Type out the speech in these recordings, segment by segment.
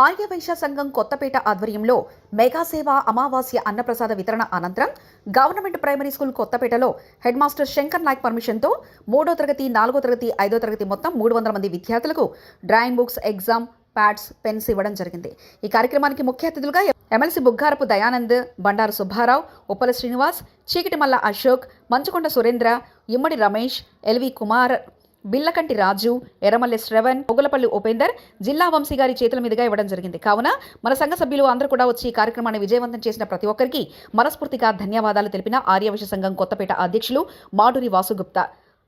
ఆర్యవైశ్య సంఘం కొత్తపేట ఆధ్వర్యంలో మెగా సేవ అమావాస్య అన్నప్రసాద వితరణ అనంతరం గవర్నమెంట్ ప్రైమరీ స్కూల్ కొత్తపేటలో హెడ్ మాస్టర్ శంకర్ నాయక్ పర్మిషన్తో 3వ తరగతి 4వ తరగతి 5వ తరగతి మొత్తం 300 మంది విద్యార్థులకు drawing books, exam pads, pens ఇవ్వడం జరిగింది. ఈ కార్యక్రమానికి ముఖ్య అతిథులుగా ఎమ్మెల్సీ బుగ్గారపు దయానంద్, బండారు సుబ్బారావు, ఉప్పల శ్రీనివాస్, చీకటిమల్ల అశోక్, మంచుకొండ సురేంద్ర, ఇమ్మడి రమేష్, ఎల్వి కుమార్, బిల్లకంటి రాజు, ఎర్రమల్లె శ్రవణ్, పొగలపల్లి ఉపేందర్ జిల్లా వంశీ గారి చేతుల మీదుగా ఇవ్వడం జరిగింది. కావున మన సంఘ సభ్యులు అందరూ కూడా వచ్చి ఈ కార్యక్రమాన్ని విజయవంతం చేసిన ప్రతి ఒక్కరికి మనస్ఫూర్తిగా ధన్యవాదాలు తెలిపిన ఆర్యవైశ్య సంఘం కొత్తపేట అధ్యక్షులు మాటూరి వాసుగుప్తా,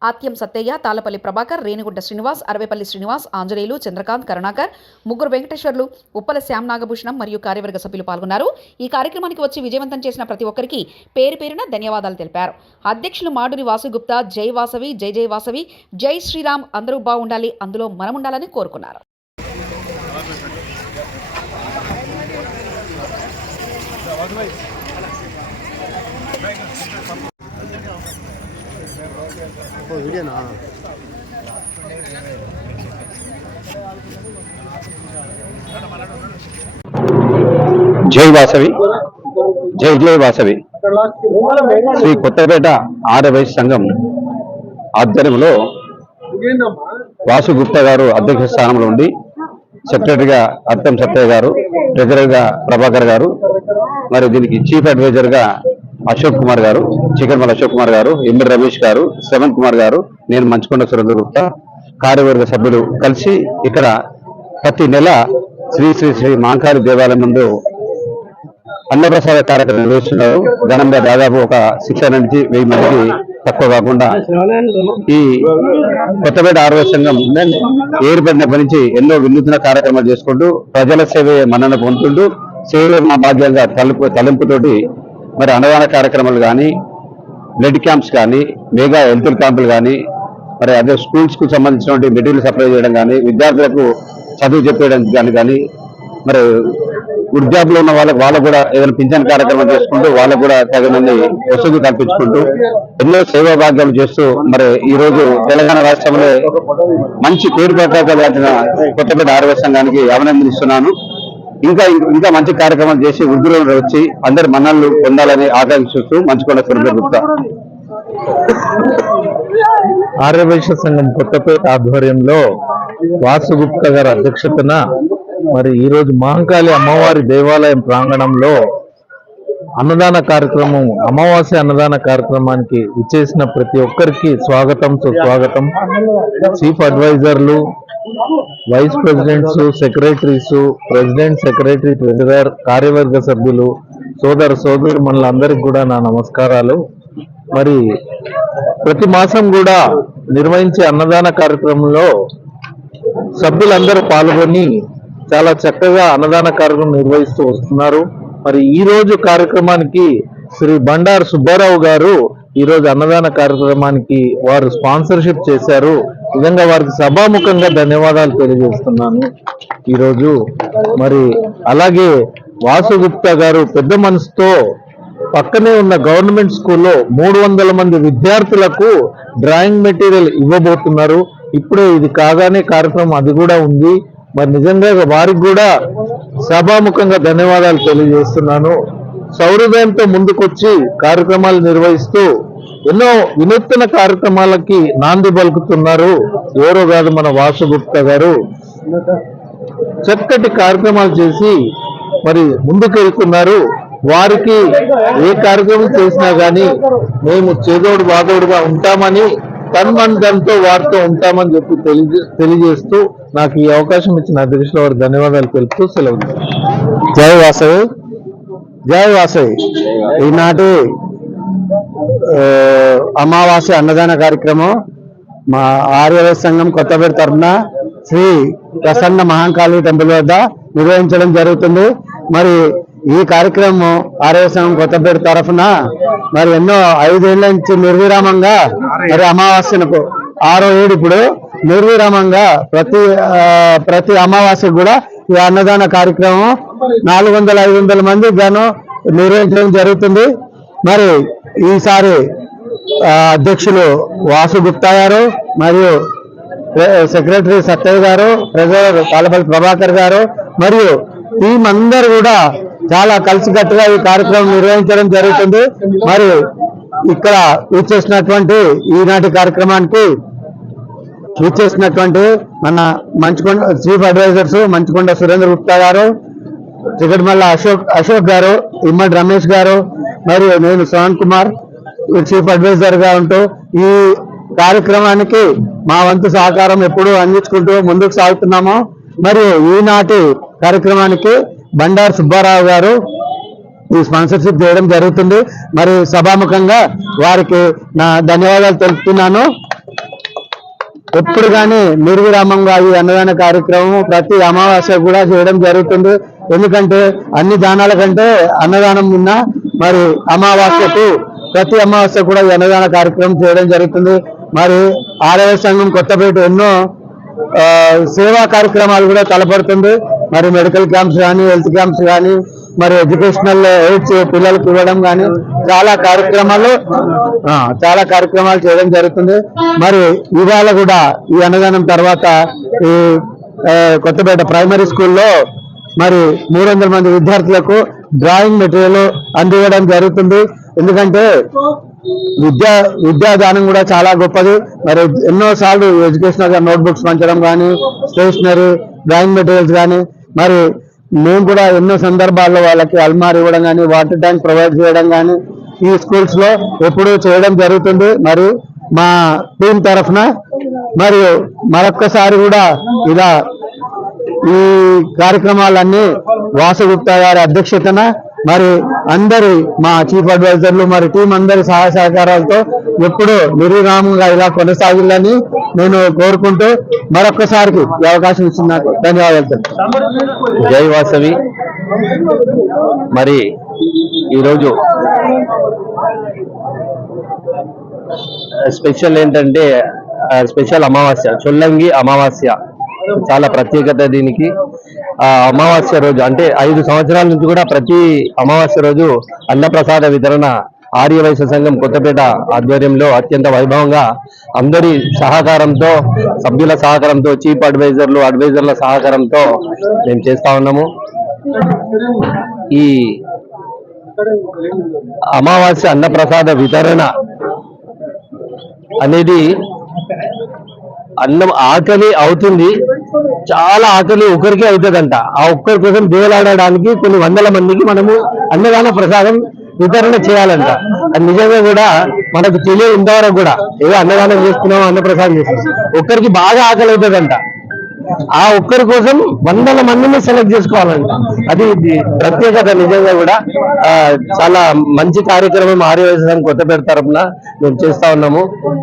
ఆత్యం సత్తయ్య, తాళపల్లి ప్రభాకర్, రేణిగుంట శ్రీనివాస్, అరవేపల్లి శ్రీనివాస్, ఆంజనేయులు, చంద్రకాంత్, కరుణాకర్, ముగ్గురు వెంకటేశ్వర్లు, ఉప్పల శ్యామ్ నాగభూషణం మరియు కార్యవర్గ సభ్యులు పాల్గొన్నారు. ఈ కార్యక్రమానికి వచ్చి విజయవంతం చేసిన ప్రతి ఒక్కరికి పేరు పేరున ధన్యవాదాలు తెలిపారు. అధ్యక్షులు మాటూరి వాసుగుప్తా జై వాసవి, జై జై వాసవి, జై శ్రీరామ్, అందరూ బాగుండాలి, అందులో మనం ఉండాలని కోరుకున్నారు. జై వాసవి, జై జై వాసవి. శ్రీ కొత్తపేట ఆర్యవైశ్య సంఘం ఆధ్వర్యంలో వాసుగుప్తా గారు అధ్యక్ష స్థానంలో ఉండి, సెక్రటరీగా అత్తం సత్తయ్య గారు, ట్రెజరర్గా ప్రభాకర్ గారు, మరి దీనికి చీఫ్ అడ్వైజర్ గా అశోక్ కుమార్ గారు, చికన్మల్ అశోక్ కుమార్ గారు, ఎమ్మెల్యే రమేష్ గారు, శ్రవణ్ కుమార్ గారు, నేను మంచుకొండ సురేంద్ర గుప్తా, కార్యవర్గ సభ్యులు కలిసి ఇక్కడ ప్రతి నెల శ్రీ శ్రీ శ్రీ మాంకాళి దేవాలయం ముందు అన్నప్రసాద కార్యక్రమం నిర్వహిస్తున్నారు. ఘనంగా దాదాపు ఒక 600 నుంచి 1000 మందికి తక్కువ కాకుండా ఈ కొత్తపేట ఆర్యవైశ్య సంఘం ఏర్పడినప్పటి నుంచి ఎన్నో వినూత్న కార్యక్రమాలు చేసుకుంటూ ప్రజల సేవ మన్నన పొందుతుంటూ సేవ మా బాధ్యంగా తలంపుతోటి మరి అన్నదాన కార్యక్రమాలు కానీ, బ్లడ్ క్యాంప్స్ కానీ, మెగా హెల్త్ క్యాంపులు కానీ, మరి అదే స్కూల్స్ కు సంబంధించినటువంటి మెటీరియల్ సప్లై చేయడం కానీ, విద్యార్థులకు చదువు చెప్పేయడానికి కానీ, మరి వృద్ధాప్యంలో ఉన్న వాళ్ళకు కూడా ఏదైనా పింఛన్ కార్యక్రమం చేసుకుంటూ వాళ్ళకు కూడా తగినన్ని వసతులు కల్పించుకుంటూ ఎన్నో సేవా భాగ్యాలు చేస్తూ మరి ఈ రోజు తెలంగాణ రాష్ట్రంలో మంచి పేరు ప్రఖ్యాతులు కొత్తపేట ఆర్యవైశ్య సంఘానికి అభినందనిస్తున్నాను. ఇంకా మంచి కార్యక్రమాలు చేసి వృద్ధులు వచ్చి అందరి మన్ననలు పొందాలని ఆకాంక్షిస్తూ మంచుకొండ సురేంద్ర గుప్తా. ఆర్యవైశ్య సంఘం కొత్తపేట ఆధ్వర్యంలో వాసుగుప్తా గారి అధ్యక్షతన మరి ఈరోజు మహంకాళి అమ్మవారి దేవాలయం ప్రాంగణంలో అన్నదాన కార్యక్రమం, అమావాస్య అన్నదాన కార్యక్రమానికి విచ్చేసిన ప్రతి ఒక్కరికి స్వాగతం, సుస్వాగతం. చీఫ్ అడ్వైజర్లు, vice presidents, secretaries, president, secretary, treasurer, కార్యవర్గ సభ్యులు, సోదరు మనలందరికీ కూడా నా నమస్కారాలు. మరి ప్రతి మాసం కూడా నిర్వహించే అన్నదాన కార్యక్రమంలో సభ్యులందరూ పాల్గొని చాలా చక్కగా అన్నదాన కార్యక్రమం నిర్వహిస్తూ వస్తున్నారు. మరి ఈ రోజు కార్యక్రమానికి శ్రీ బండారు సుబ్బారావు గారు ఈరోజు అన్నదాన కార్యక్రమానికి వారు స్పాన్సర్షిప్ చేశారు. నిజంగా వారికి సభాముఖంగా ధన్యవాదాలు తెలియజేస్తున్నాను. ఈరోజు మరి అలాగే వాసుగుప్తా గారు పెద్ద మనసుతో పక్కనే ఉన్న గవర్నమెంట్ స్కూల్లో 300 మంది విద్యార్థులకు డ్రాయింగ్ మెటీరియల్ ఇవ్వబోతున్నారు. ఇప్పుడే ఇది కాగానే కార్యక్రమం అది కూడా ఉంది. మరి నిజంగా వారికి కూడా సభాముఖంగా ధన్యవాదాలు తెలియజేస్తున్నాను. సౌహృదయంతో ముందుకొచ్చి కార్యక్రమాలు నిర్వహిస్తూ ఎన్నో వినూత్న కార్యక్రమాలకి నాంది పలుకుతున్నారు. ఎవరో కాదు, మన వాసుగుప్తా గారు చక్కటి కార్యక్రమాలు చేసి మరి ముందుకు వెళ్తున్నారు. వారికి ఏ కార్యక్రమం చేసినా కానీ మేము చేదోడు వాదోడుగా ఉంటామని, తన్మన్తో వారితో ఉంటామని చెప్పి తెలియజేస్తూ నాకు ఈ అవకాశం ఇచ్చిన అధ్యక్షుల వారికి ధన్యవాదాలు తెలుపుతూ సెలవు. జై వాసవి, జై వాసవి. ఈనాటి అమావాస్య అన్నదాన కార్యక్రమం మా ఆర్యవైశ్య సంఘం కొత్తపేట తరఫున శ్రీ ప్రసన్న మహాంకాళి టెంపుల్ వద్ద నిర్వహించడం జరుగుతుంది. మరి ఈ కార్యక్రమం ఆర్యవైశ్య సంఘం కొత్తపేట తరఫున మరి ఎన్నో 5 ఏళ్ల నుంచి నిర్విరామంగా మరి అమావాస్యకు 6వ ఏడు ఇప్పుడు నిర్విరామంగా ప్రతి అమావాస్యకు కూడా ఈ అన్నదాన కార్యక్రమం 400-500 మంది గాను నిర్వహించడం జరుగుతుంది. మరి ఈసారి అధ్యక్షులు వాసుగుప్తా గారు మరియు సెక్రటరీ సత్తయ్య గారు, ట్రెజరర్ తాళపల్లి ప్రభాకర్ గారు మరియు టీం అందరూ కూడా చాలా కలిసికట్టుగా ఈ కార్యక్రమం నిర్వహించడం జరుగుతుంది. మరి ఇక్కడ ఇచ్చేసినటువంటి ఈనాటి కార్యక్రమానికి ఇచ్చేసినటువంటి మన మంచుకొండ చీఫ్ అడ్వైజర్స్ మంచుకొండ సురేంద్ర గుప్తా గారు, చికటిమల్ల అశోక్ గారు, ఇమ్మడి రమేష్ గారు మరియు నేను శ్రవణ్ కుమార్ చీఫ్ అడ్వైజర్ గా ఉంటూ ఈ కార్యక్రమానికి మా వంతు సహకారం ఎప్పుడూ అందించుకుంటూ ముందుకు సాగుతున్నాము. మరియు ఈనాటి కార్యక్రమానికి బండారు సుబ్బారావు గారు ఈ స్పాన్సర్షిప్ చేయడం జరుగుతుంది. మరి సభాముఖంగా వారికి నా ధన్యవాదాలు తెలుపుతున్నాను. ఎప్పుడు కానీ నిర్విరామంగా ఈ అన్నదాన కార్యక్రమం ప్రతి అమావాస్య కూడా చేయడం జరుగుతుంది. ఎందుకంటే అన్ని దానాల కంటే అన్నదానం ఉన్న మరి అమావాస్యకు ప్రతి అమావాస్య కూడా ఈ అన్నదాన కార్యక్రమం చేయడం జరుగుతుంది. మరి ఆరోగ్య సంఘం కొత్తపేట ఎన్నో సేవా కార్యక్రమాలు కూడా తలపడుతుంది. మరి మెడికల్ క్యాంప్స్ కానీ, హెల్త్ క్యాంప్స్ కానీ, మరి ఎడ్యుకేషనల్ ఎయిడ్స్ పిల్లలకు ఇవ్వడం కానీ చాలా కార్యక్రమాలు చేయడం జరుగుతుంది. మరి ఇవాళ కూడా ఈ అన్నదానం తర్వాత ఈ కొత్తపేట ప్రైమరీ స్కూల్లో మరి 300 మంది విద్యార్థులకు డ్రాయింగ్ మెటీరియల్ అందివ్వడం జరుగుతుంది. ఎందుకంటే విద్యాదానం కూడా చాలా గొప్పది. మరి ఎన్నోసార్లు ఎడ్యుకేషనల్ నోట్బుక్స్ పంచడం కానీ, స్టేషనరీ, డ్రాయింగ్ మెటీరియల్స్ కానీ, మరి మేము కూడా ఎన్నో సందర్భాల్లో వాళ్ళకి అల్మార్ ఇవ్వడం కానీ, వాటర్ ట్యాంక్ ప్రొవైడ్ చేయడం కానీ ఈ స్కూల్స్ లో ఎప్పుడూ చేయడం జరుగుతుంది. మరి మా టీం తరఫున మరియు మరొక్కసారి కూడా ఇలా ఈ కార్యక్రమాలన్నీ వాసుగుప్తా గారి అధ్యక్షతన మరి అందరి మా చీఫ్ అడ్వైజర్లు మరి టీం అందరి సహాయ సహకారాలతో ఎప్పుడూ నిర్విరామంగా ఇలా కొనసాగిల్లని నేను కోరుకుంటూ మరొక్కసారికి ఈ అవకాశం ఇచ్చిన నాకు ధన్యవాదాలు. జై వాసవి. మరి ఈరోజు స్పెషల్ ఏంటంటే స్పెషల్ అమావాస్య, చొల్లంగి అమావాస్య చాలా ప్రత్యేకత దీనికి. అమావాస్య రోజు అంటే 5 సంవత్సరాల నుంచి కూడా ప్రతి అమావాస్య రోజు అన్నప్రసాద వితరణ ఆర్యవైశ్య సంఘం కొత్తపేట ఆధ్వర్యంలో అత్యంత వైభవంగా అందరి సహకారంతో, సభ్యుల సహకారంతో, చీఫ్ అడ్వైజర్ల సహకారంతో మేము చేస్తా ఉన్నాము. ఈ అమావాస్య అన్నప్రసాద వితరణ అనేది అన్నం ఆకలి అవుతుంది, చాలా ఆకలి ఒకరికే అవుతుందంట. ఆ ఒక్కరి కోసం దేవులాడడానికి కొన్ని వందల మందికి మనము అన్నదాన ప్రసాదం వితరణ చేయాలంట. అది నిజంగా కూడా మనకు తెలియదు ఇంతవరకు కూడా. ఏదో అన్నదానం చేస్తున్నాం, అన్నప్రసాదం చేస్తున్నాం, ఒక్కరికి బాగా ఆకలి అవుతుందంట. ఆ ఒక్కరి కోసం వందల మందిని సెలెక్ట్ చేసుకోవాలంట. అది ప్రత్యేకత. నిజంగా కూడా చాలా మంచి కార్యక్రమం ఆర్యవైశ్య సంఘం కొత్తపేట తరపున మేము చేస్తా ఉన్నాము.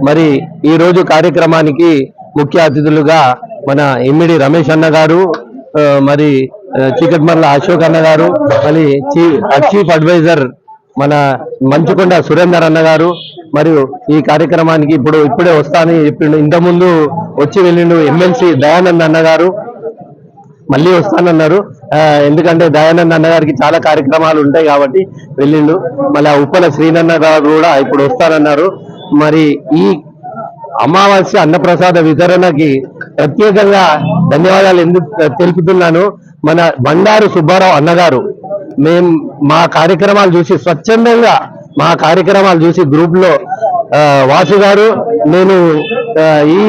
మరి ఈ రోజు కార్యక్రమానికి ముఖ్య అతిథులుగా మన ఇమ్మిడి రమేష్ అన్న గారు, మరి చికటిమల్ల అశోక్ అన్న గారు, మరి చీఫ్ అడ్వైజర్ మన మంచుకొండ సురేందర్ అన్న గారు, మరియు ఈ కార్యక్రమానికి ఇప్పుడే వస్తానని చెప్పిండు. ఇంతకుముందు వచ్చి వెళ్ళిండు ఎమ్మెల్సీ దయానంద్ అన్న గారు, మళ్ళీ వస్తానన్నారు. ఎందుకంటే దయానంద్ అన్న గారికి చాలా కార్యక్రమాలు ఉంటాయి కాబట్టి వెళ్ళిండు. మళ్ళీ ఉప్పల శ్రీనన్న గారు కూడా ఇప్పుడు వస్తానన్నారు. మరి ఈ అమావాస్య అన్నప్రసాద వితరణకి ప్రత్యేకంగా ధన్యవాదాలు ఎందుకు తెలుపుతున్నాను. మన బండారు సుబ్బారావు అన్నగారు మా కార్యక్రమాలు చూసి, స్వచ్ఛందంగా మా కార్యక్రమాలు చూసి గ్రూప్ లో వాసు గారు, నేను ఈ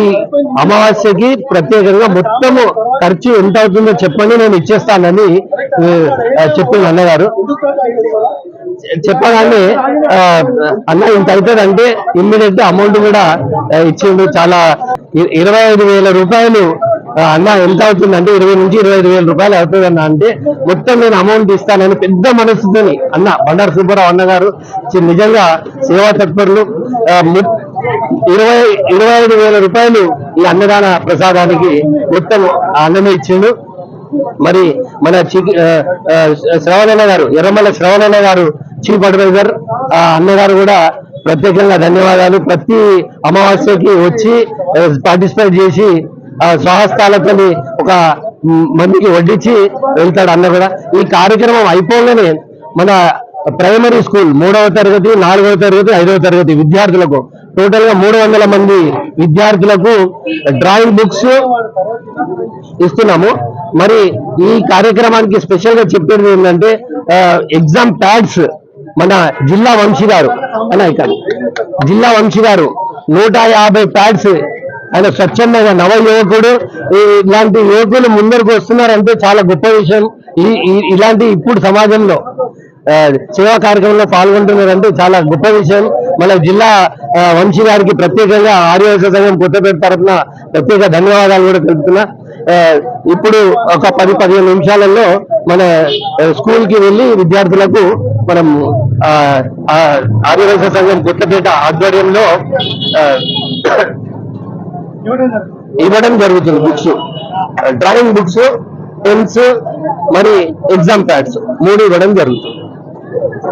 అమావాస్యకి ప్రత్యేకంగా మొత్తము ఖర్చు ఎంత అవుతుందో చెప్పండి, నేను ఇచ్చేస్తానని చెప్పింది అన్నగారు. చెప్పగానే అన్న ఇంత అవుతుందంటే ఇమ్మీడియట్ అమౌంట్ కూడా ఇచ్చిండు. చాలా 25,000 రూపాయలు. అన్న ఎంత అవుతుందంటే 20 నుంచి 25,000 రూపాయలు అవుతుందన్న. అంటే మొత్తం నేను అమౌంట్ ఇస్తానని పెద్ద మనసుతోని అన్న బండారు సుబ్బారావు అన్నగారు నిజంగా సేవా తత్పరులు. 25,000 రూపాయలు ఈ అన్నదాన ప్రసాదానికి మొత్తం అన్నమే ఇచ్చిండు. మరి మన శ్రవణన్న గారు, ఎర్రమల్ల శ్రవణన్న గారు చీఫ్ అడ్వైజర్ అన్నగారు కూడా ప్రత్యేకంగా ధన్యవాదాలు. ప్రతి అమావాస్యకి వచ్చి పార్టిసిపేట్ చేసి స్వహస్తాలతో ఒక మందికి వడ్డించి వెళ్తాడు అన్న కూడా. ఈ కార్యక్రమం అయిపోగానే మన ప్రైమరీ స్కూల్ 3వ తరగతి, 4వ తరగతి, 5వ తరగతి విద్యార్థులకు టోటల్ గా 300 మంది విద్యార్థులకు డ్రాయింగ్ బుక్స్ ఇస్తున్నాము. మరి ఈ కార్యక్రమానికి స్పెషల్ గా చెప్పేది ఏంటంటే ఎగ్జామ్ ప్యాడ్స్ మన జిల్లా వంశీ గారు జిల్లా వంశీ గారు 150 ప్యాడ్స్, ఆయన స్వచ్ఛందంగా నవ యువకుడు. ఇలాంటి యువకులు ముందరకు వస్తున్నారంటే చాలా గొప్ప విషయం. ఇలాంటి ఇప్పుడు సమాజంలో సేవా కార్యక్రమంలో పాల్గొంటున్నారంటే చాలా గొప్ప విషయం. మన జిల్లా వంశీ గారికి ప్రత్యేకంగా ఆర్యవైశ్య సంఘం కొత్తపేట తరఫున ప్రత్యేక ధన్యవాదాలు కూడా తెలుపుతున్నా. ఇప్పుడు ఒక 10-15 నిమిషాలలో మన స్కూల్ కి వెళ్ళి విద్యార్థులకు మనం ఆర్యవైశ్య సంఘం కొత్తపేట ఆధ్వర్యంలో ఇవ్వడం జరుగుతుంది. బుక్స్, డ్రాయింగ్ బుక్స్, పెన్స్, మరి ఎగ్జామ్ ప్యాడ్స్ 3 ఇవ్వడం జరుగుతుంది.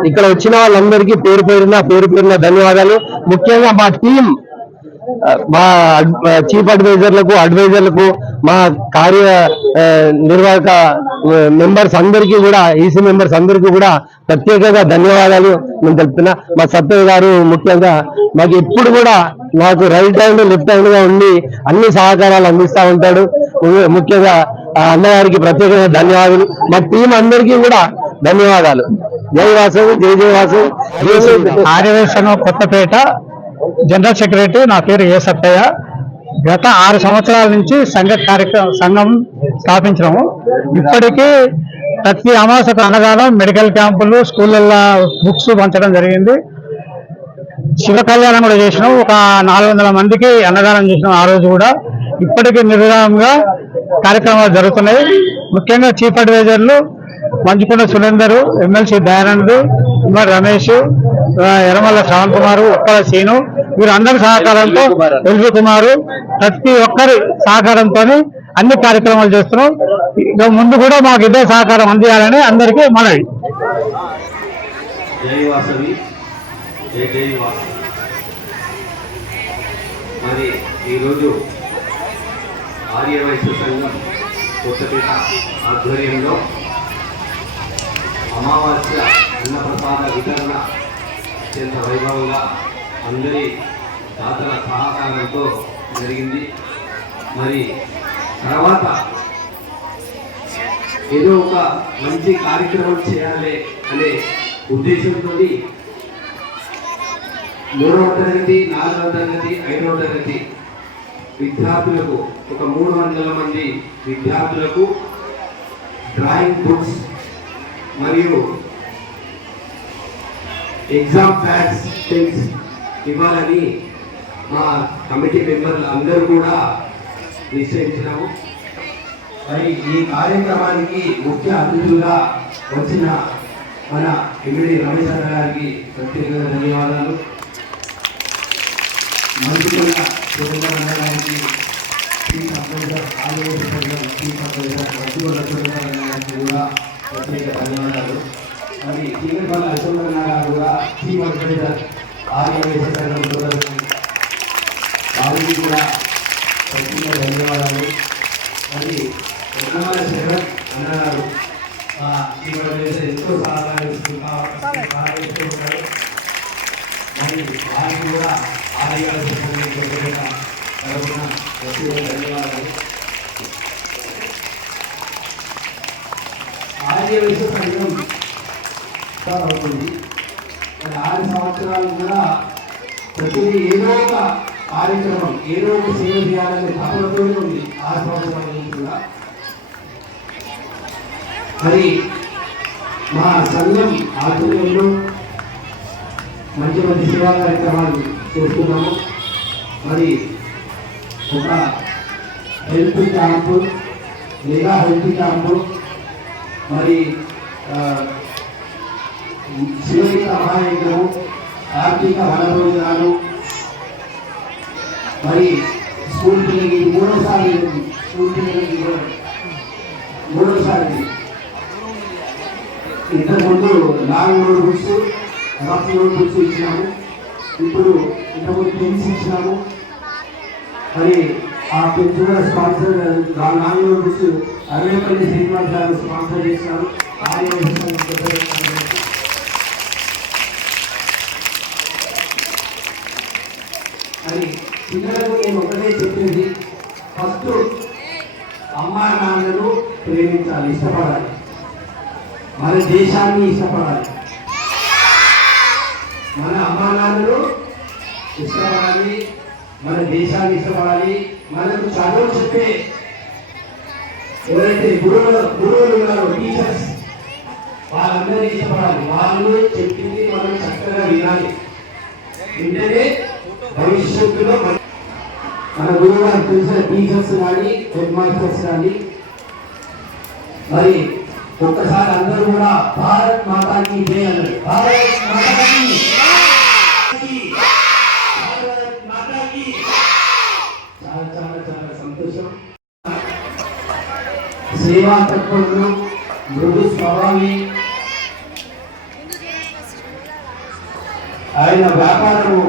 ఇక్కడ వచ్చిన వాళ్ళందరికీ పేరు పేరున ధన్యవాదాలు. ముఖ్యంగా మా టీం, మా చీఫ్ అడ్వైజర్లకు, మా కార్య నిర్వాహక మెంబర్స్ అందరికీ కూడా, ఈసీ మెంబర్స్ అందరికీ కూడా ప్రత్యేకంగా ధన్యవాదాలు నేను తెలుపుతున్నా. మా సత్య గారు ముఖ్యంగా మాకు ఎప్పుడు కూడా నాకు రైట్ హ్యాండ్ లెఫ్ట్ హ్యాండ్ గా ఉండి అన్ని సహకారాలు అందిస్తూ ఉంటాడు. ముఖ్యంగా అన్నగారికి ప్రత్యేకంగా ధన్యవాదాలు. మా టీం అందరికీ కూడా ధన్యవాదాలు. జై వాసు, జై వాసు. ఆర్యవైశ్య సంఘం కొత్తపేట జనరల్ సెక్రటరీ. నా పేరు ఏ సత్తయ్య. గత 6 సంవత్సరాల నుంచి సంఘం స్థాపించడము. ఇప్పటికీ ప్రతి అమాసకు అన్నదానం, మెడికల్ క్యాంపులు, స్కూళ్ళల్లో బుక్స్ పంచడం జరిగింది. శివ కళ్యాణం కూడా చేసినాం. ఒక 400 మందికి అన్నదానం చేసినాం ఆ రోజు కూడా. ఇప్పటికీ నిర్విరామంగా కార్యక్రమాలు జరుగుతున్నాయి. ముఖ్యంగా చీఫ్ అడ్వైజర్లు మంచుకొండ సురేందర్, ఎమ్మెల్సీ దయానంద్, రమేష్, యనమల శ్రవణ్ కుమార్, ఉప్పల శ్రీను, వీరందరి సహకారంతో ఎల్వి కుమారు, ప్రతి ఒక్కరి సహకారంతో అన్ని కార్యక్రమాలు చేస్తున్నాం. ఇక ముందు కూడా మాకు ఇదే సహకారం అందియాలని అందరికీ మనవి. మరి ఈరోజు ఆర్యవైశ్య సంఘం కొత్తపేట ఆధ్వర్యంలో అమావాస్య అన్నప్రసాద వితరణ అత్యంత వైభవంగా అందరి దాతల సహకారంతో జరిగింది. మరి తర్వాత ఏదో ఒక మంచి కార్యక్రమం చేయాలి అనే ఉద్దేశంతో 3వ తరగతి, 4వ తరగతి, 5వ తరగతి విద్యార్థులకు, ఒక 300 మంది విద్యార్థులకు డ్రాయింగ్ బుక్స్ మరియు ఎగ్జామ్ ప్యాడ్స్, పెన్స్ ఇవ్వాలని మా కమిటీ మెంబర్లు అందరూ కూడా నిశ్చయించినాము. మరి ఈ కార్యక్రమానికి ముఖ్య అతిథులుగా వచ్చిన మన ఎమ్మెల్యే రమేష్ అన్న గారికి ప్రత్యేకంగా ధన్యవాదాలు. మంచుకొండ సురేందర్ అన్న గారికి, చీఫ్ అడ్వైజర్ ఆర్యవైశ్య సంఘం చీఫ్ అడ్వైజర్ మంచుకొండ సురేందర్ అన్న గారికి కూడా ప్రత్యేక ధన్యవాదాలు. మరి చీకటిపల్లి అశోక్ అన్న గారు కూడా చీఫ్ అడ్వైజర్ ఆర్యవైశ్య సంఘం వారికి కూడా ప్రత్యేక ధన్యవాదాలు. మరి యనమల శరత్ అన్నగారు చీఫ్ అడ్వైజర్ ఎంతో సహకరిస్తూ ఉంటారు. మరి వారికి కూడా ఆర్యవైశ్య సంఘం తరఫున ప్రత్యేక ధన్యవాదాలు. ఆర్యవైశ్య సంఘం అవుతుంది. మరి 6 సంవత్సరాలు కూడా ప్రతిదీ ఏదో ఒక కార్యక్రమం, ఏదో ఒక సేవ చేయాలనే తపనతో ఉంది 6 సంవత్సరాల నుంచి కూడా. మరి మా సంఘం ఆధ్వర్యంలో మంచి మంచి సేవా కార్యక్రమాలు చేస్తున్నాము. మరి ఒక health camp, mega health camp, మరి శివలింగ మహాయజ్ఞము, కార్తీక వనభోజనాలు, మరి స్కూల్ పిల్లలకి 3వసారి స్కూల్ పిల్లలకి 3వసారి. ఇంతకుముందు long note books, rough note books ఇచ్చినాము. ఇప్పుడు ఇంతకుముందు పెన్స్ ఇచ్చినాము. మరి ఆ పెన్స్ కూడా sponsor, long note books Aravepalli Srinivas గారు స్పాన్సర్ చేసినారు. మరి పిల్లలకు నేను ఒకటే చెప్పేది, ఫస్ట్ అమ్మా నాన్నలు ప్రేమించాలి, ఇష్టపడాలి, మన దేశాన్ని ఇష్టపడాలి. మన అమ్మా నాన్నలు ఇష్టపడాలి, మన దేశాన్ని ఇష్టపడాలి. మనకు చదువు చెప్పే ఎవరైతే గురువులు ఉన్నారో, టీచర్స్, వాళ్ళందరూ ఇష్టపడాలి. వాళ్ళు చెప్పింది మనం చక్కగా వినాలి. వింటేనే భవిష్యత్తులో మన గురువు గారు తెలిసిన టీచర్స్ కానీ హెడ్ మాస్టర్స్ కానీ మరి ఒక్కసారి అందరూ కూడా భారత్ మాతాకి జై అన్నారు. భారత్ మాతాకి, భారత్ మాతాకి. చాలా చాలా చాలా సంతోషం. సేవా తత్పరులు, మృదు స్వభావి, ఆయన వ్యాపారము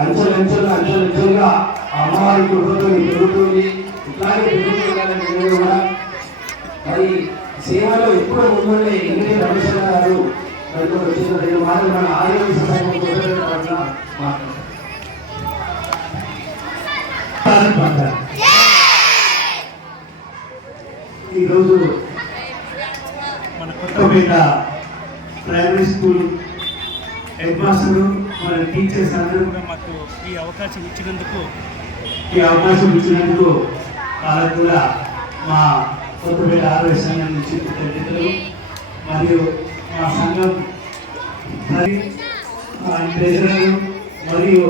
అంచెలంచెలుగా అమ్మవారి కృపతో పెరుగుతుంది. ఇట్లాగే పెరుగుతుందని నేను కూడా మరి సేవలో ఎప్పుడూ ముందుండే ఇంగ్లీష్ రమేష్ గారు వచ్చిన 2 మాటలు మన ఆరోగ్య సహాయం ఈరోజు మన Kothapeta primary school head master, మన టీచర్స్ అందరూ కూడా మాకు ఈ అవకాశం ఇచ్చినందుకు వాళ్ళకు కూడా మా కొత్తపేట ఆరోగ్య సంఘం నుంచి కృతజ్ఞతలు. మరియు మా సంఘం ట్రెజరర్ మరియు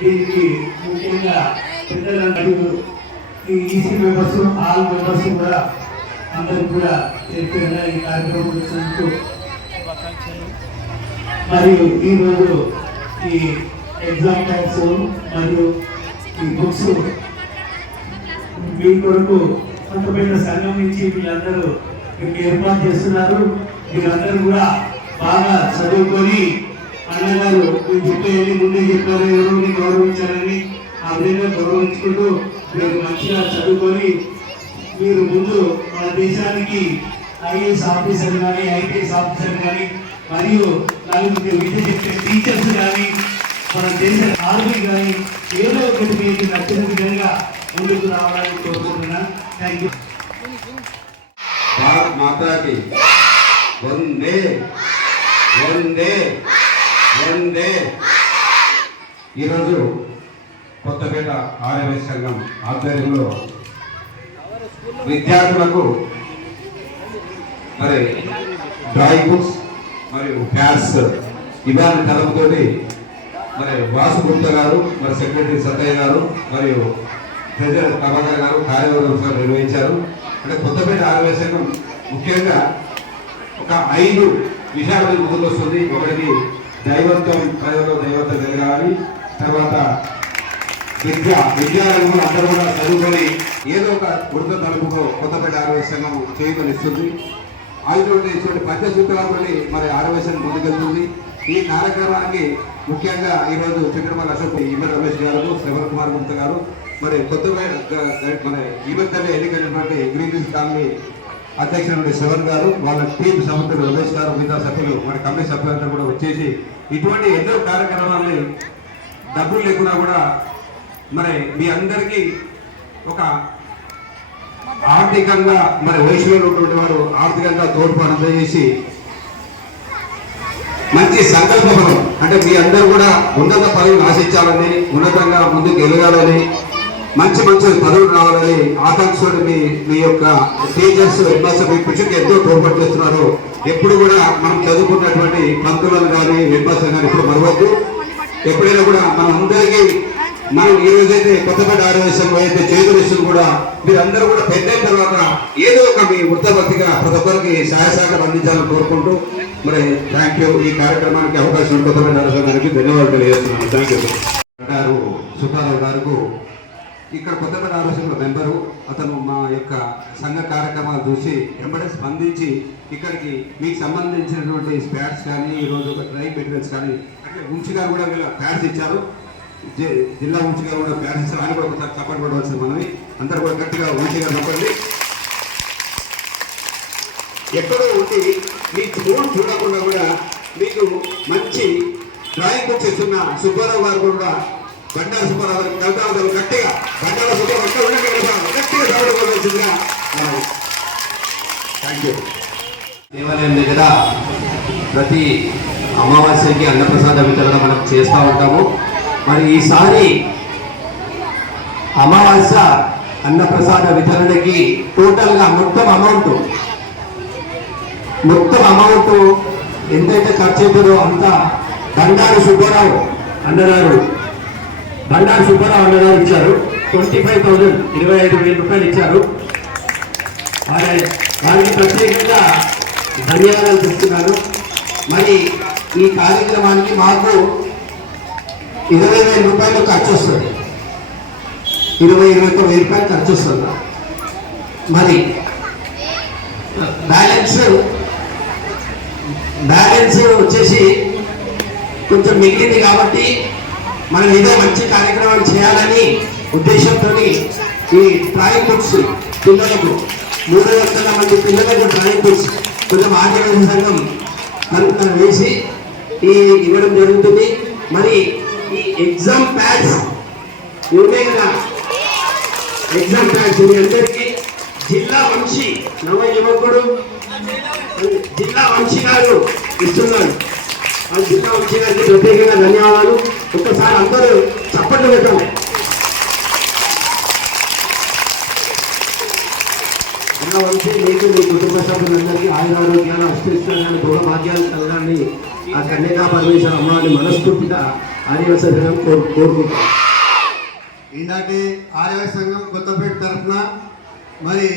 దీనికి ముఖ్యంగా పెద్దలందరూ ఈ ఈసీ మెంబర్స్, ఆల్ మెంబర్స్ కూడా అందరూ కూడా తెలిపిన ఈ కార్యక్రమం వచ్చినందుకు శుభాకాంక్షలు. మరియు ఈరోజు ఈ ఎగ్జామ్ టైమ్స్ మరియు ఈ బుక్స్ మీ కొరకు కొత్తపేట సంఘం నుంచి వీళ్ళందరూ మీకు ఏర్పాటు చేస్తున్నారు. మీరందరూ కూడా బాగా చదువుకొని, అన్నగారు మీరు చెప్పేది ముందే చెప్పారు, ఎవరిని గౌరవించాలని ఆ విధంగా గౌరవించుకుంటూ మీరు మంచిగా చదువుకొని మీరు ముందు మన దేశానికి ఐఏఎస్ ఆఫీసర్ కానీ, ఐపీఎస్ ఆఫీసర్ కానీ, మరియు నలుగురికి విద్య చెప్పే టీచర్స్ కానీ, మన దేశ ఆర్మీ కానీ ఏదో ఒకటి మీకు నచ్చిన విధంగా ముందుకు రావాలని కోరుకుంటున్నాను. Thank you. భారత్ మాతాకి వందే వందే వందే. ఈరోజు కొత్తపేట ఆర్యవైశ్య సంఘం ఆధ్వర్యంలో విద్యార్థులకు మరి డ్రాయింగ్ బుక్స్ మరియు ప్యాడ్స్ ఇవాళ తలపుతోటి మరి వాసు గుప్తా గారు, మరి సెక్రటరీ సత్తయ్య గారు మరియు ట్రెజరర్ ప్రభాకర్ గారు కార్యవర్గం నిర్వహించారు. అంటే కొత్తపేట ఆర్యవైశ్య సంఘం ముఖ్యంగా ఒక 5 విషయాల మీద ముందుకు వస్తుంది. ఒకటి దైవత్వం, ప్రజల్లో దైవత్వం కలగాలి. తర్వాత విద్యారంగంలో అందరూ కూడా చదువుకొని ఏదో ఒక వృద్ధ తలుపుతో కొత్తపేట ఆర్యవైశ్య సంఘం చేయమనిస్తుంది. ఇటువంటి పద్య సూత్రాలతో మరి ఆర్యవైశ్య సంఘం ముందుకెళ్తుంది. ఈ కార్యక్రమానికి ముఖ్యంగా ఈరోజు చక్రపాల అశోక్, ఇమ్మడి రమేష్ గారు, శ్రవణ్ కుమార్ గుప్తా గారు, మరి కొత్తపేట మన ఈ మధ్యలో ఎన్నికైనటువంటి గ్రీన్ పీస్ కాలనీ అధ్యక్షుడు శ్రవణ్ గారు, వాళ్ళ టీం సభ్యులు రమేష్ గారు, మిగతా సభ్యులు, మన కమిటీ సభ్యులంతా కూడా వచ్చేసి ఇటువంటి ఎన్నో కార్యక్రమాలని డబ్బులు లేకున్నా కూడా మరి మీ అందరికీ ఒక ఆర్థికంగా మరి వయసులో ఉన్నటువంటి వారు ఆర్థికంగా తోడ్పాటు అందజేసి మంచి సంకల్పం, అంటే మీ అందరూ కూడా ఉన్నత పదవులు ఆశించాలని, ఉన్నతంగా ముందుకు ఎదగాలని, మంచి మంచి పదవులు రావాలని ఆకాంక్షలు మీ యొక్క టీచర్స్, హెడ్ మాస్టర్ మీ కృషికి ఎంతో తోడ్పాటు చేస్తున్నారు. ఎప్పుడు కూడా మనం చదువుకున్నటువంటి పంతులను కానీ, హెడ్ మాస్టర్ కానీ ఎప్పుడు మరవద్దు. ఎప్పుడైనా కూడా మన అందరికీ మనం ఈ రోజైతే కొత్తపేట ఆర్యవైశ్య సంఘం అయితే చేతులు కూడా మీరందరూ కూడా పెద్దయిన తర్వాత ఏదో ఒక మీ వృత్తభక్తిగా ప్రతి ఒక్కరికి సహాయ సహకారం అందించాలని కోరుకుంటూ మరి థ్యాంక్ యూ. ఈ కార్యక్రమానికి అవకాశం కొత్తపేట ఆర్యవైశ్య సంఘానికి ధన్యవాదాలు తెలియజేస్తున్నాను. Thank you. గారు సుఖారావు గారు ఇక్కడ కొత్తపేట ఆర్యవైశ్య సంఘం మెంబరు. అతను మా యొక్క సంఘ కార్యక్రమాలు చూసి వెంబడే స్పందించి ఇక్కడికి మీకు సంబంధించినటువంటి స్పాట్స్ కానీ, ఈరోజు ఒక డ్రై మెటీరియల్స్ కానీ, అంటే ఉంచి గారు కూడా వీళ్ళ ప్యాడ్స్ ఇచ్చారు. జిల్లా ఉంచి గారు కూడా ప్యాడ్స్ ఇచ్చారు. ఆయన కూడా ఒకసారి సపోర్ట్ పడవలసింది మనవి. అందరూ కూడా గట్టిగా ఉంచి గారు నొక్కండి. ఎక్కడో ఉండి మీ చూడకుండా కూడా మీకు మంచి డ్రాయింగ్ బుక్స్ ఇస్తున్న సుబ్బారావు గారు కూడా బండాల సుబ్బారావు గారికి కవితావతలు గట్టిగా బండాల సుబ్బారావు గట్టిగా చదవవలసిందిగా. Thank you. దేవాలయం దగ్గర ప్రతి అమావాస్యకి అన్నప్రసాద వితరణ మనం చేస్తూ ఉంటాము. మరి ఈసారి అమావాస్య అన్నప్రసాద వితరణకి టోటల్గా మొత్తం అమౌంట్ ఎంతైతే ఖర్చు అవుతుందో అంత బండారు సుబ్బారావు అన్నగారు ఇచ్చారు. 25,000 25,000 రూపాయలు ఇచ్చారు. వారికి ప్రత్యేకంగా ధన్యవాదాలు చెప్తున్నాను. మరి ఈ కార్యక్రమానికి మాకు 20,000 రూపాయలు ఖర్చు వస్తుంది. 21,000 రూపాయలు ఖర్చు వస్తుంది. మరి బ్యాలెన్స్ వచ్చేసి కొంచెం మిగిలింది కాబట్టి మనం ఏదో మంచి కార్యక్రమాలు చేయాలని ఉద్దేశంతో ఈ డ్రాయింగ్ బుక్స్ పిల్లలకు 300 మంది పిల్లలకు డ్రాయింగ్ బుక్స్ కొంచెం ఆర్గనైజ్ సంఘం తరపున వేసి ఇవ్వడం జరుగుతుంది. మరి ఈ ఎగ్జామ్ ప్యాడ్స్ ఇవే కదా, ఎగ్జామ్ ప్యాడ్స్ మీ అందరికీ జిల్లా వంశీ నవ యువకుడు జిల్లా వంశీ గారు ఇస్తున్నారు. ఆ జిల్లా వంశీ గారికి ప్రత్యేకంగా ధన్యవాదాలు. ఒక్కసారి అందరూ చప్పట్లు పెట్టండి. జిల్లా వంశీ మీకు మీ కుటుంబ సభ్యులందరికీ ఆయురారోగ్యాలు అష్టిస్తున్నాను గృహ భాగ్యాలు కలగాలని ఆ కన్యకా పరమేశ్వర అమ్మని మనస్ఫూర్తిగా ఆదివాసీ సంఘం కోరుకుంటాం. ఈనాటి ఆదివాసీ సంఘం కొత్తపేట తరఫున మరి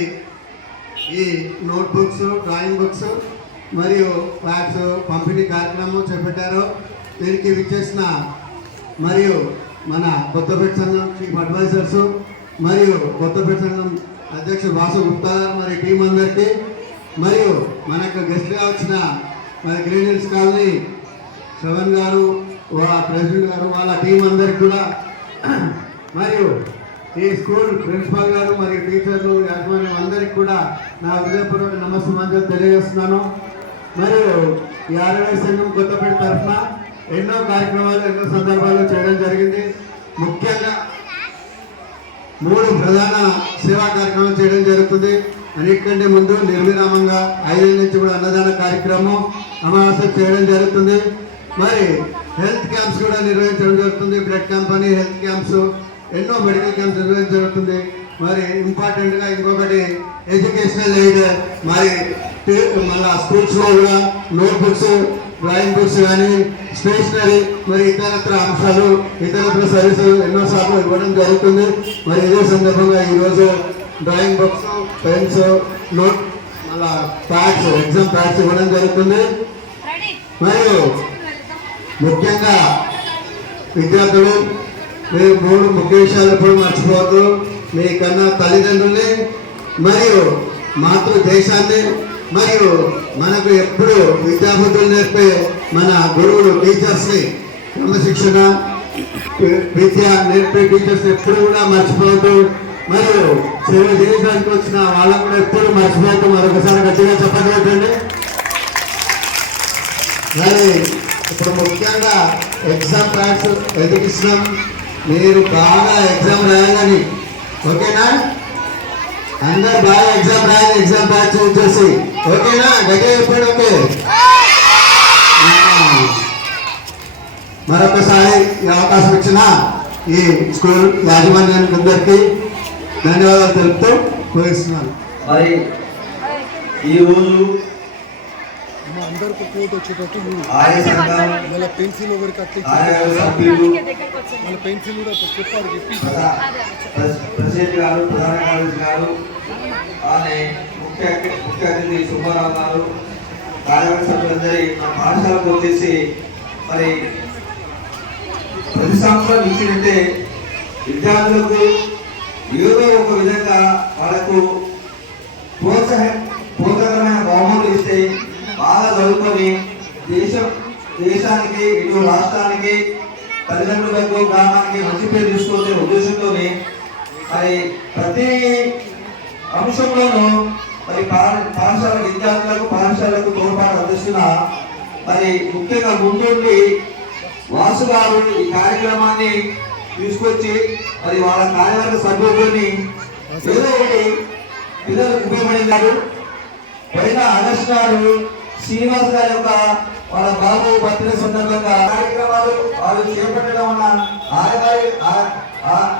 ఈ నోట్బుక్స్, డ్రాయింగ్ బుక్స్ మరియు ప్యాడ్స్ పంపిణీ కార్యక్రమం చేపట్టారు. దీనికి విచ్చేసిన మరియు మన కొత్తపేట సంఘం చీఫ్ అడ్వైజర్స్ మరియు కొత్తపేట సంఘం అధ్యక్షుడు వాసు గుప్తా గారు మరి టీం అందరికీ, మరియు మనకు గెస్ట్గా వచ్చిన మరి గ్రీన్ హిల్స్ కాలనీ శ్రవణ్ గారు ప్రెసిడెంట్ గారు వాళ్ళ టీం అందరికి కూడా, మరియు ఈ స్కూల్ ప్రిన్సిపాల్ గారు మరియు టీచర్లు యాజమాన్యం అందరికి కూడా నా హృదయపూర్వక నమస్కారం తెలియజేస్తున్నాను. మరియు ఈ ఆదివాసీ సంఘం కొత్తపేట తరఫున ఎన్నో కార్యక్రమాలు ఎన్నో సందర్భాల్లో చేయడం జరిగింది. ముఖ్యంగా 3 ప్రధాన సేవా కార్యక్రమాలు చేయడం జరుగుతుంది. అన్నిటికంటే ముందు నిర్విరామంగా 5 నుంచి కూడా అన్నదాన కార్యక్రమం అమావాస్య చేయడం జరుగుతుంది. మరి హెల్త్ క్యాంప్స్ కూడా నిర్వహించడం జరుగుతుంది. బ్లడ్ క్యాంప్ అని హెల్త్ క్యాంప్స్, ఎన్నో మెడికల్ క్యాంప్స్ నిర్వహించడం జరుగుతుంది. మరి ఇంపార్టెంట్గా ఇంకొకటి ఎడ్యుకేషనల్ ఎయిడ్, మరి మళ్ళీ స్కూల్స్లో కూడా నోట్బుక్స్, డ్రాయింగ్ బుక్స్ కానీ స్టేషనరీ మరి ఇతరత్ర అంశాలు ఇతరత్ర సర్వీసులు ఎన్నోసార్లు ఇవ్వడం జరుగుతుంది. మరి ఇదే సందర్భంగా ఈరోజు డ్రాయింగ్ బుక్స్, పెన్స్, నోట్ మళ్ళా ప్యాడ్స్, ఎగ్జామ్ ప్యాడ్స్ ఇవ్వడం జరుగుతుంది. మరియు ముఖ్యంగా విద్యార్థులు మీరు 3 ముఖ్య విషయాలు ఎప్పుడు మర్చిపోవద్దు. మీ కన్నా తల్లిదండ్రుల్ని మరియు మాతృదేశాన్ని మరియు మనకు ఎప్పుడు విద్యాబుద్ధులు నేర్పే మన గురువులు టీచర్స్ని, క్రమశిక్షణ విద్య నేర్పే టీచర్స్ ఎప్పుడు కూడా మర్చిపోవద్దు. మరియు సేవ చేయడానికి వచ్చిన వాళ్ళకు కూడా ఎప్పుడు మర్చిపోవద్దు. మరొకసారి గట్టిగా చెప్పగలగండి. మరి ఇప్పుడు ముఖ్యంగా ఎగ్జామ్ ప్యాడ్స్ ఎదిగిస్తున్నాం. మీరు బాగా ఎగ్జామ్ రాయాలని, ఓకేనా? అందరు బాగా ఎగ్జామ్ రాయాలి. ఎగ్జామ్ ప్యాడ్స్ వచ్చేసి ఓకేనా? గట్టిగా చెప్పండి. ఓకే. మరొకసారి ఈ అవకాశం ఇచ్చిన ఈ స్కూల్ యాజమాన్యానికి అందరికీ ధన్యవాదాలు తెలుపుతూ ముగిస్తున్నాను. మరి ఈరోజు ఆర్య సంఘం ప్రెసిడెంట్ గారు, ప్రధాన కార్యదర్శి గారు, ముఖ్య అతిథి సుబ్బారావు గారు, కార్యవర్గ సభ్యులందరి మా పాఠశాలకు వచ్చేసి మరి ప్రతి సంవత్సరం ఇచ్చినట్టే విద్యార్థులకు ఏదో ఒక విధంగా వాళ్ళకు ప్రోత్సాహకరమైన బహుమతులు ఇస్తే బాగా చదువుకొని దేశానికి ఇటు రాష్ట్రానికి తల్లిదండ్రులకు గ్రామానికి మంచి పేరు తీసుకునే ఉద్దేశంతో మరి ప్రతి అంశంలోనూ మరి పాఠశాల విద్యార్థులకు పాఠశాలకు తోడ్పాటు అందిస్తున్న మరి ముఖ్యంగా ముందుండి వాసు గారు ఈ కార్యక్రమాన్ని తీసుకొచ్చి అది వాళ్ళ కార్యవర్గ సభ్యులని ఏదో ఒకటి పిల్లలకు ఉపయోగపడినారు. పోయిన ఆగస్టు నాడు శ్రీనివాస్ గారి యొక్క వాళ్ళ బాబు బర్త్డే సందర్భంగా కార్యక్రమాలు వాళ్ళు చేపట్టడం వల్ల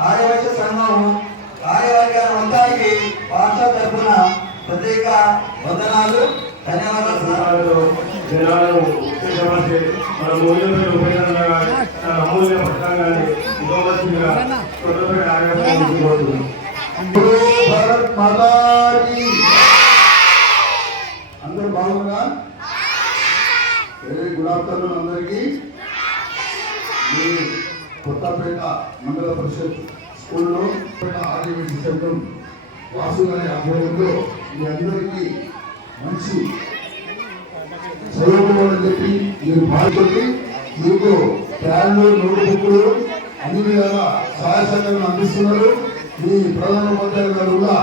ఆర్యవైశ్య సంఘం ఆర్యవర్గ మొత్తానికి పాఠశాల తరఫున ప్రత్యేక వందనాలు, ధన్యవాదాలు. జనాలను ఉత్తేజపరిచి మన మూల్యమైన ఉపయోగంగా అమూల్య పథకాన్ని ఇవ్వవలసిందిగా కొత్తపేట ఆర్యవర్గానికి కోరుతున్నాం. భారత్ మాతాకి అందరూ బాగున్నా? వెరీ గుడ్ ఆఫ్టర్నూన్ అందరికీ. మీ కొత్తపేట మండల పరిషత్ స్కూల్లో ఆర్యవైశ్య సంఘం వాసు గారి ఆధ్వర్యంలో మీ అందరికీ మంచి చదువుకోవాలని చెప్పి మీరు బాధ్యతలు మీకు ప్యాన్లు, నోటు బుక్కులు అన్ని విధాలా సహాయ సహకారం అందిస్తున్నారు. మీ ప్రధానోపాధ్యాయులు గారు కూడా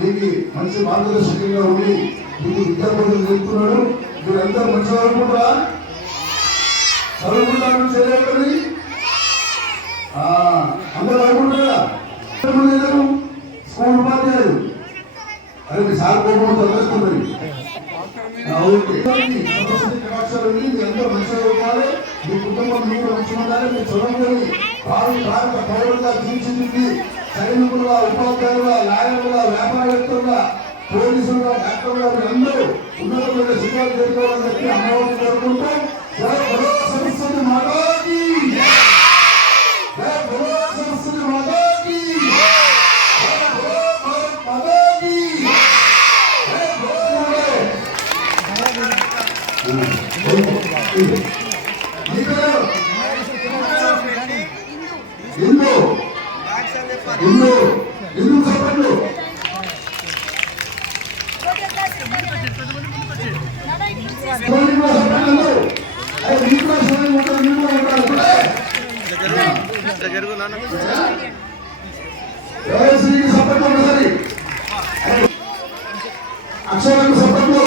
మీకు మంచి మార్గదర్శకంగా ఉండి మీకు విద్యాబోధన నేర్పుతున్నాడు. మీరంతా మంచి చదువుకుంటారా? చదువుకుంటారని చేయలేకపోయి అందరూ అనుకుంటారా? స్కూల్ ఉపాధ్యాయులు అరే మీ సార్ పోకుండా చదివేస్తున్నారు. అందరూ మంచిగా చదువుకోవాలి. మీ కుటుంబం మీరు మంచిగా ఉండాలి. మీరు చదువుకొని భారత పౌరులుగా తీర్చిదిద్ది సైనికులుగా, ఉపాధ్యాయులుగా, లాయర్లుగా, వ్యాపారవేత్తలుగా, పోలీసులుగా, డాక్టర్లుగా మీరు అందరూ ఉన్నతమైన శిఖరాలు చేరుకోవాలని చెప్పి అమ్మవారిని కోరుకుంటూ సరస్వతి మాతాకి, సరస్వతి మాతాకి, మాతాకి. ఇల్లు చెప్పండి. అక్షరాలకు సపట్లు.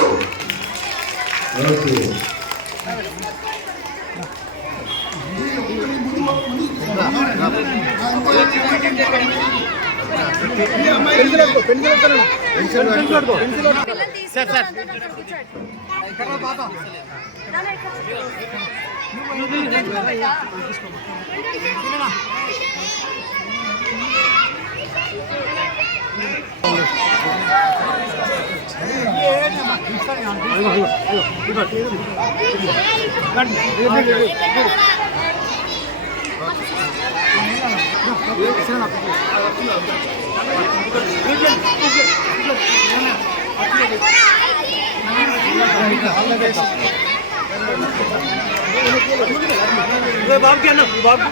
బాబు